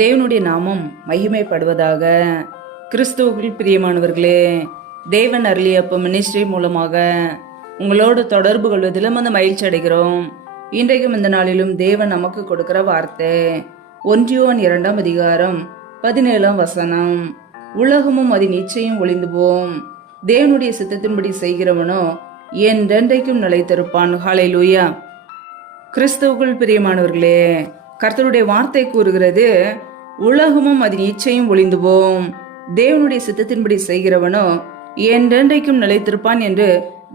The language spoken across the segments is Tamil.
தேவனுடைய நாமம் மகிமைப்படுவதாக. கிறிஸ்துவுக்குள் பிரியமானவர்களே, தேவன் அருளிய அப்ப மினிஸ்ட்ரி மூலமாக உங்களோடு தொடர்பு கொள்வதிலும் அந்த மகிழ்ச்சி அடைகிறோம். இன்றைக்கும் இந்த நாளிலும் தேவன் நமக்கு கொடுக்கிற வார்த்தை 1 யோவான் 2 அதிகாரம் 17 வசனம். உலகமும் அதன் இச்சையும் ஒளிந்து போம், தேவனுடைய சித்தத்தின்படி செய்கிறவனோ என்றென்றைக்கும் நிலைத்திருப்பான். ஹல்லேலூயா. கிறிஸ்துவுக்குள் பிரியமானவர்களே, கர்த்தருடைய வார்த்தை கூறுகிறது, உலகமும் அதன் இச்சையும் ஒளிந்து போம், தேவனுடைய சித்தத்தின்படி செய்கிறவனோ என்றென்றைக்கும் நிலைத்திருப்பான் என்று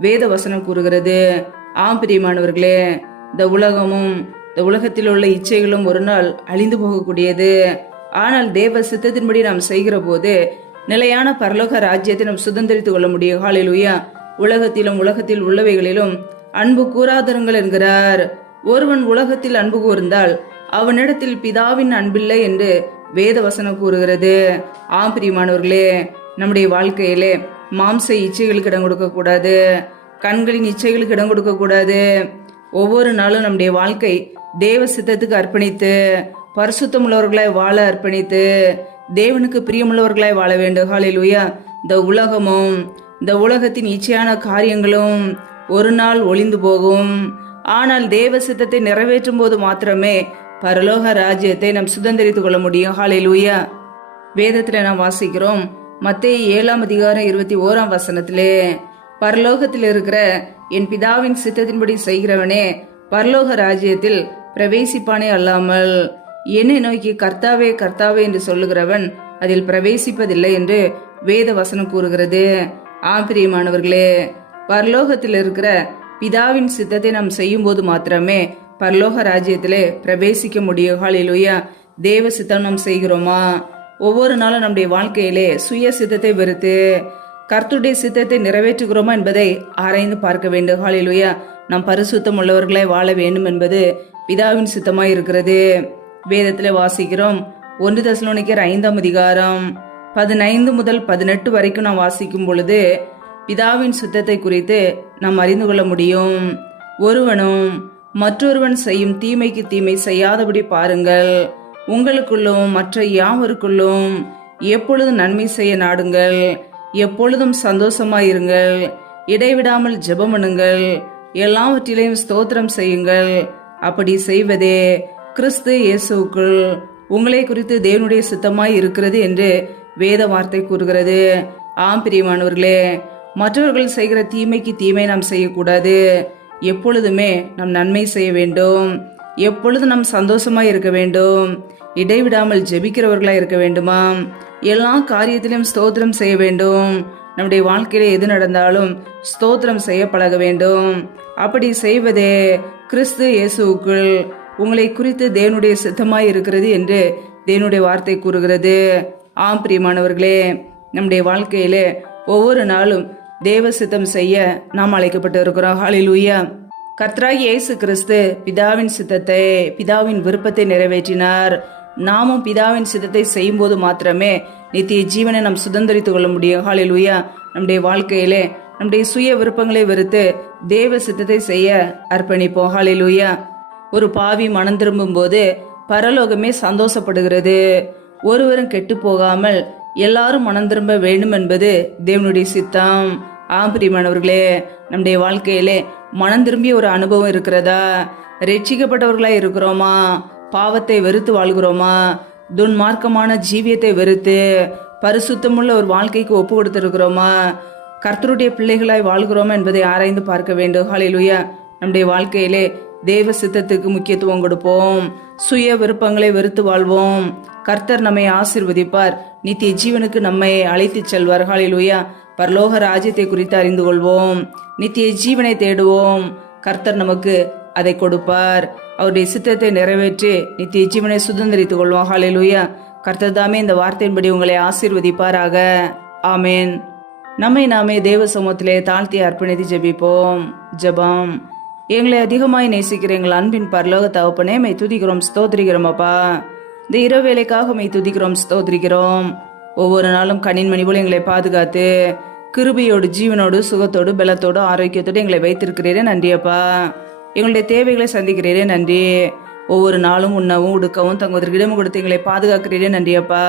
வேத வசனம் கூறுகிறது. ஆம் பிரியமானவர்களே, இந்த உலகமும் இந்த உலகத்தில் உள்ள இச்சைகளும் ஒரு நாள் அழிந்து போகக்கூடியது. ஆனால் தேவ சித்தத்தின்படி நாம் செய்கிற போது நிலையான பரலோக ராஜ்யத்தை நாம் சுதந்திரித்துக் கொள்ள முடியும். ஹல்லேலூயா. உலகத்திலும் உலகத்தில் உள்ளவைகளிலும் அன்பு கூறாதிருங்கள் என்கிறார். ஒருவன் உலகத்தில் அன்பு கூர்ந்தால் அவனிடத்தில் பிதாவின் அன்பில்லை என்று வேத வசனம் கூறுகிறது. ஆம் பிரியமானவர்களே, நம்முடைய வாழ்க்கையிலே மாம்ச இச்சைகளுக்கு இடம் கொடுக்க கூடாது, கண்களின் இச்சைகளுக்கு இடம் கொடுக்க கூடாது. ஒவ்வொரு நாளும் நம்முடைய வாழ்க்கை தேவ சித்தத்துக்கு அர்ப்பணித்து பரிசுத்தமுள்ளவர்களாய் வாழ அர்ப்பணித்து தேவனுக்கு பிரியமுள்ளவர்களாய் வாழ வேண்டும். ஹல்லேலூயா. இந்த உலகமும் இந்த உலகத்தின் இச்சையான காரியங்களும் ஒரு நாள் ஒளிந்து போகும். ஆனால் தேவ சித்தத்தை நிறைவேற்றும் போது மாத்திரமே பரலோக ராஜ்யத்தை நாம் சுதந்திரித்துக் கொள்ள முடியும். ஹல்லேலூயா. வேதத்துல நாம் வாசிக்கிறோம், மத்தேயு 7 அதிகாரம் 21 வசனத்திலே, பரலோகத்தில் இருக்கிற என் பிதாவின் சித்தத்தின்படி செய்கிறவனே பரலோக ராஜ்யத்தில் பிரவேசிப்பானே அல்லாமல் என்னை நோக்கி கர்த்தாவே கர்த்தாவே என்று சொல்லுகிறவன் அதில் பிரவேசிப்பதில்லை என்று வேத வசனம் கூறுகிறது. ஆம் பிரியமானவர்களே, பரலோகத்தில் இருக்கிற பிதாவின் சித்தத்தை நாம் செய்யும் போது மாத்திரமே பரலோக ராஜ்யத்திலே பிரவேசிக்க முடியும். ஹல்லேலூயா. தேவ சித்தம் நாம் செய்கிறோமா? ஒவ்வொரு நாளும் நம்முடைய வாழ்க்கையிலே சுய சித்தத்தை வெறுத்து கர்த்தருடைய சித்தத்தை நிறைவேற்றுகிறோமா என்பதை ஆராய்ந்து பார்க்க வேண்டும். ஹல்லேலூயா. நாம் பரிசுத்தம் உள்ளவர்களாய் வாழ வேண்டும் என்பது பிதாவின் சித்தமாய் இருக்கிறது. வேதத்திலே வாசிக்கிறோம், 1 தெசலோனிக்கர் 5 அதிகாரம் 15 முதல் 18 வரைக்கும் நாம் வாசிக்கும் பொழுது பிதாவின் சித்தத்தை குறித்து நாம் அறிந்து கொள்ள முடியும். ஒருவனும் மற்றொருவன் செய்யும் தீமைக்கு தீமை செய்யாதபடி பாருங்கள், உங்களுக்குள்ளும் மற்ற யாவருக்குள்ளும் எப்பொழுதும் நன்மை செய்ய நாடுங்கள், எப்பொழுதும் சந்தோஷமாயிருங்கள், இடைவிடாமல் ஜெபம் பண்ணுங்கள், எல்லாவற்றிலையும் ஸ்தோத்திரம் செய்யுங்கள். அப்படி செய்வதே கிறிஸ்து இயேசுவுக்குள் உங்களை குறித்து தேவனுடைய சித்தமாய் இருக்கிறது என்று வேத வார்த்தை கூறுகிறது. ஆம் பிரியமானவர்களே, மற்றவர்கள் செய்கிற தீமைக்கு தீமை நாம் செய்யக்கூடாது. எப்பொழுதுமே நாம் நன்மை செய்ய வேண்டும், எப்பொழுதும் நாம் சந்தோஷமாய் இருக்க வேண்டும், இடைவிடாமல் ஜெபிக்கிறவர்களாய் இருக்க வேண்டுமா, எல்லா காரியத்திலும் ஸ்தோத்திரம் செய்ய வேண்டும். நம்முடைய வாழ்க்கையில எது நடந்தாலும் ஸ்தோத்திரம் செய்ய பழக வேண்டும். அப்படி செய்வதே கிறிஸ்து இயேசுவுக்குள் உங்களை குறித்து தேவனுடைய சித்தமாய் இருக்கிறது என்று தேவனுடைய வார்த்தை கூறுகிறது. ஆம் பிரியமானவர்களே, நம்முடைய வாழ்க்கையிலே ஒவ்வொரு நாளும் தேவ சித்தம் செய்ய நாம் அழைக்கப்பட்டு இருக்கிறோம். ஹல்லேலூயா. கர்த்தராகிய இயேசு கிறிஸ்து பிதாவின் சித்தத்தை, பிதாவின் விருப்பத்தை நிறைவேற்றினார். நாமும் பிதாவின் சித்தத்தை செய்யும் போது மாத்திரமே நித்திய ஜீவனை நாம் சுதந்திரித்துக் கொள்ள முடியும். ஹல்லேலூயா. நம்முடைய வாழ்க்கையிலே நம்முடைய சுய விருப்பங்களை வெறுத்து தேவ சித்தத்தை செய்ய அர்ப்பணிப்போம். ஹல்லேலூயா. ஒரு பாவி மனம் திரும்பும் போது பரலோகமே சந்தோஷப்படுகிறது. ஒருவரும் கெட்டு போகாமல் எல்லாரும் மனம் திரும்ப வேண்டும் என்பது தேவனுடைய சித்தம். ஆம் பிரியமானவர்களே, நம்முடைய வாழ்க்கையிலே மனம் திரும்பிய ஒரு அனுபவம் இருக்கிறதா? ரட்சிக்கப்பட்டவர்களா இருக்கிறோமா? பாவத்தை வெறுத்து வாழ்கிறோமா? துன்மார்க்கமான ஜீவியத்தை வெறுத்து பரிசுத்தமுள்ள ஒரு வாழ்க்கைக்கு ஒப்பு கொடுத்திருக்கிறோமா? கர்த்தருடைய பிள்ளைகளாய் வாழ்கிறோமா என்பதை ஆராய்ந்து பார்க்க வேண்டும். ஹல்லேலூயா. நம்முடைய வாழ்க்கையிலே தேவ சித்தத்துக்கு முக்கியத்துவம் கொடுப்போம், சுய விருப்பங்களை வெறுத்து வாழ்வோம். கர்த்தர் நம்மை ஆசீர்வதிப்பார், நித்திய ஜீவனுக்கு நம்மை அழைத்து செல்வார். ஹல்லேலூயா. பரலோக ராஜ்யத்தை குறித்து அறிந்து கொள்வோம், நித்திய ஜீவனை தேடுவோம். கர்த்தர் நமக்கு அதை கொடுப்பார். அவருடைய சித்தத்தை நிறைவேற்றி நித்திய ஜீவனை சுதந்திரித்துக் கொள்வோம். ஹல்லேலூயா. கர்த்தர் தாமே இந்த வார்த்தையின்படி உங்களை ஆசீர்வதிப்பாராக. ஆமேன். நம்மை நாமே தேவ சமூகத்திலே தாழ்த்தி அர்ப்பணித்து ஜெபிப்போம். ஜெபம். எங்களை அதிகமாய் நேசிக்கிற எங்கள் அன்பின் பரலோக தகப்பனே, மை துதிக்கிறோம், ஸ்தோத்திரிக்கிறோம். அப்பா, இந்த இரவு வேலைக்காக மை துதிக்கிறோம், ஸ்தோத்திரிக்கிறோம். ஒவ்வொரு நாளும் கண்ணின் மணி போல எங்களை பாதுகாத்து கிருபையோடு ஜீவனோடு சுகத்தோடு பலத்தோடு ஆரோக்கியத்தோடு எங்களை வைத்திருக்கிறீரே, நன்றியப்பா. எங்களுடைய தேவைகளை சந்திக்கிறீரே, நன்றி. ஒவ்வொரு நாளும் உண்ணவும் உடுக்கவும் தங்குவதற்கு இடம் கொடுத்து எங்களை பாதுகாக்கிறீரே நன்றியப்பா.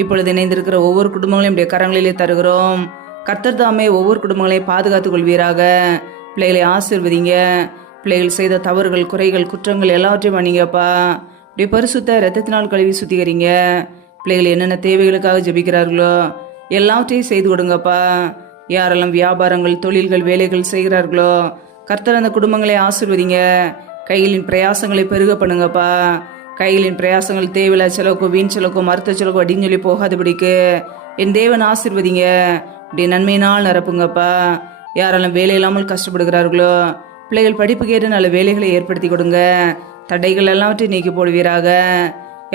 இப்பொழுது இணைந்திருக்கிற ஒவ்வொரு குடும்பங்களையும் நம்முடைய கரங்களிலே தருகிறோம். கர்த்தர் தாமே ஒவ்வொரு குடும்பங்களையும் பாதுகாத்துக் கொள்வீராக. பிள்ளைகளை ஆசீர்வதிங்க. பிள்ளைகள் செய்த தவறுகள், குறைகள், குற்றங்கள் எல்லாவற்றையும் மன்னிங்கப்பா. இப்படி பரிசுத்த இரத்தத்தினால் கழுவி சுத்திகரிங்க. பிள்ளைகள் என்னென்ன தேவைகளுக்காக ஜெபிக்கிறார்களோ எல்லாவற்றையும் செய்து கொடுங்கப்பா. யாரெல்லாம் வியாபாரங்கள், தொழில்கள், வேலைகள் செய்கிறார்களோ கர்த்தர் அந்த குடும்பங்களை ஆசீர்வதிங்க. கைகளின் பிரயாசங்களை பெருக பண்ணுங்கப்பா. கைகளின் பிரயாசங்கள் தேவையில்ல செலவுக்கோ, வீண் செலவுக்கோ, மருத்துவ செலவுக்கோ அப்படின்னு சொல்லி போகாதபடிக்கு என் தேவன் ஆசீர்வதிங்க. இப்படி நன்மையினால் நிரப்புங்கப்பா. யாரெல்லாம் வேலை இல்லாமல் கஷ்டப்படுகிறார்களோ பிள்ளைகள் படிப்புக்கேற்ற நல்ல வேலைகளை ஏற்படுத்தி கொடுங்க. தடைகள் எல்லாவற்றையும் நீக்கி போடுவீராக.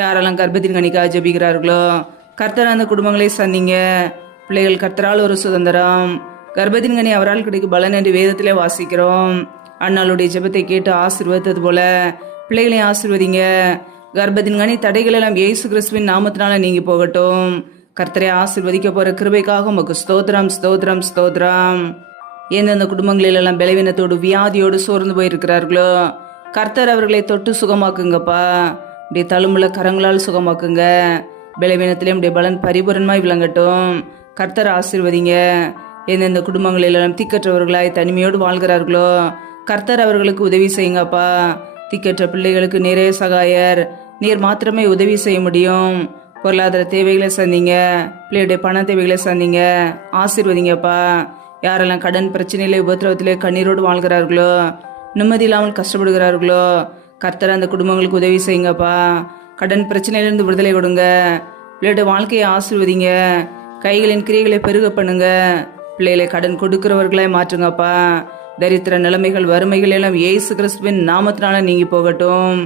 யாரெல்லாம் கர்ப்பத்தின் கனிக்காக ஜெபிக்கிறார்களோ கர்த்தர் அந்த குடும்பங்களை சந்திங்க. பிள்ளைகள் கர்த்தரால் ஒரு சுதந்திரம், கர்ப்பத்தின் கனி அவரால் கிடைக்கும் பலன் என்று வேதத்திலே வாசிக்கிறோம். அண்ணாளுடைய ஜெபத்தை கேட்டு ஆசீர்வதித்தது போல பிள்ளைகளையும் ஆசீர்வதிங்க. கர்ப்பத்தின் கனி தடைகள் எல்லாம் இயேசு கிறிஸ்துவின் நாமத்தினால நீங்கி போகட்டும். கர்த்தரை ஆசீர்வதிக்க போற கிருபைக்காக உமக்கு ஸ்தோத்திரம், ஸ்தோத்திரம், ஸ்தோத்திரம். எந்தெந்த குடும்பங்களில் எல்லாம் பலவீனத்தோடு, வியாதியோடு சோர்ந்து போயிருக்கிறார்களோ கர்த்தர் அவர்களை தொட்டு சுகமாக்குங்கப்பா. இப்படி தழும்புல கரங்களால் சுகமாக்குங்க. பலவீனத்திலே உடைய பலன் பரிபூரணமாய் விளங்கட்டும். கர்த்தர் ஆசீர்வதிங்க. எந்தெந்த குடும்பங்களில் எல்லாம் திக்கற்றவர்களாய் தனிமையோடு வாழ்கிறார்களோ கர்த்தர் அவர்களுக்கு உதவி செய்யுங்கப்பா. திக்கற்ற பிள்ளைகளுக்கு நிறைய சகாயர், நீர் மாத்திரமே உதவி செய்ய முடியும். பொருளாதார தேவைகளை சந்திங்க. பிள்ளையுடைய பண தேவைகளை சந்திங்க. ஆசீர்வதிங்கப்பா. யாரெல்லாம் கடன் பிரச்சனையிலே, உபத்திரவத்திலே கண்ணீரோடு வாழ்கிறார்களோ, நிம்மதி இல்லாமல் கஷ்டப்படுகிறார்களோ கர்த்தர் அந்த குடும்பங்களுக்கு உதவி செய்யுங்கப்பா. கடன் பிரச்சனையிலிருந்து விடுதலை கொடுங்க. பிள்ளையுடைய வாழ்க்கையை ஆசீர்வதிங்க. கைகளின் கிரியைகளை பெருக பண்ணுங்க. பிள்ளைகளை கடன் கொடுக்கிறவர்களாய் மாற்றுங்கப்பா. தரித்திர நிலைமைகள், வறுமைகள் எல்லாம் இயேசு கிறிஸ்துவின் நாமத்தினால நீங்கி போகட்டும்.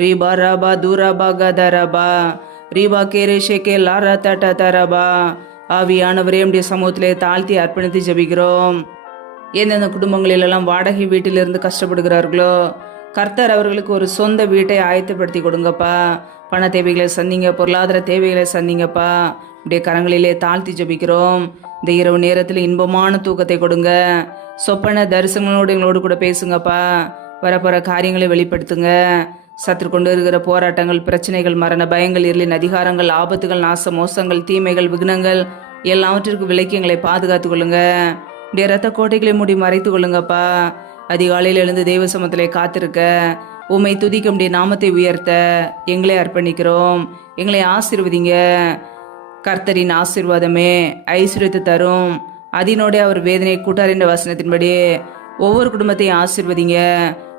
ரீபா ராபா தூராபா கதராபா ரீபா கேரே ஷேகே லாரா தாட்டா தாராபா. ஆவியானவரே நம்முடைய சமூகத்திலே தாழ்த்தி அர்ப்பணித்து ஜெபிக்கிறோம். எந்தெந்த குடும்பங்களிலெல்லாம் வாடகை வீட்டிலிருந்து கஷ்டப்படுகிறார்களோ கர்த்தர் அவர்களுக்கு ஒரு சொந்த வீட்டை ஆயத்தப்படுத்தி கொடுங்கப்பா. பண தேவைகளை சந்திங்க, பொருளாதார தேவைகளை சந்திங்கப்பா. இப்படியே கரங்களிலே தாழ்த்தி ஜெபிக்கிறோம். இந்த இரவு நேரத்தில் இன்பமான தூக்கத்தை கொடுங்க. சொப்பன தரிசனங்களோடு எங்களோடு கூட பேசுங்கப்பா. வரப்போற காரியங்களை வெளிப்படுத்துங்க. சற்று கொண்டு இருக்கிற போராட்டங்கள், பிரச்சனைகள், மரண பயங்கள், இருளின் அதிகாரங்கள், ஆபத்துகள், நாச மோசங்கள், தீமைகள், விக்னங்கள் எல்லாவற்றிற்கும் விலக்கி எங்களை பாதுகாத்து கொள்ளுங்க. இப்படியே ரத்த கோட்டைகளை மூடி மறைத்து கொள்ளுங்கப்பா. அதிகாலையில் எழுந்து தெய்வ சமத்திலே காத்திருக்க, உம்மை துதிக்க முடிய நாமத்தை உயர்த்த எங்களை அர்ப்பணிக்கிறோம். எங்களை ஆசீர்வதிங்க. கர்த்தரின் ஆசீர்வாதமே ஐஸ்வர்யத்தை தரும், அதனோட அவர் வேதனை கூட்டார் என்ற வசனத்தின்படி ஒவ்வொரு குடும்பத்தையும் ஆசீர்வதிங்க.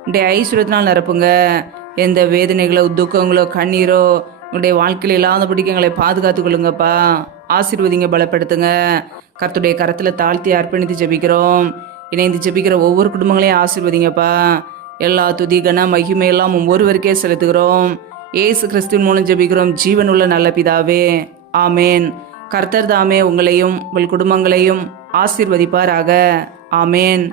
உடைய ஐஸ்வர்யத்தினால் நிரப்புங்க. எந்த வேதனைகளோ, துக்கங்களோ, கண்ணீரோ உங்களுடைய வாழ்க்கையில் இல்லாதபடிக்கு எங்களை பாதுகாத்துக் கொள்ளுங்கப்பா. ஆசீர்வதிங்க, பலப்படுத்துங்க. கர்த்தருடைய கரத்தில் தாழ்த்தி அர்ப்பணித்து ஜெபிக்கிறோம். இணைந்து ஜெபிக்கிற ஒவ்வொரு குடும்பங்களையும் ஆசீர்வதிங்கப்பா. எல்லா துதி, கன, மகிமை எல்லாம் ஒருவருக்கே செலுத்துகிறோம். இயேசு கிறிஸ்துவின் மூலம் ஜெபிக்கிறோம் ஜீவன் உள்ள நல்ல பிதாவே, ஆமேன். கர்த்தர் தாமே உங்களையும் உங்கள் குடும்பங்களையும் ஆசீர்வதிப்பாராக. ஆமேன்.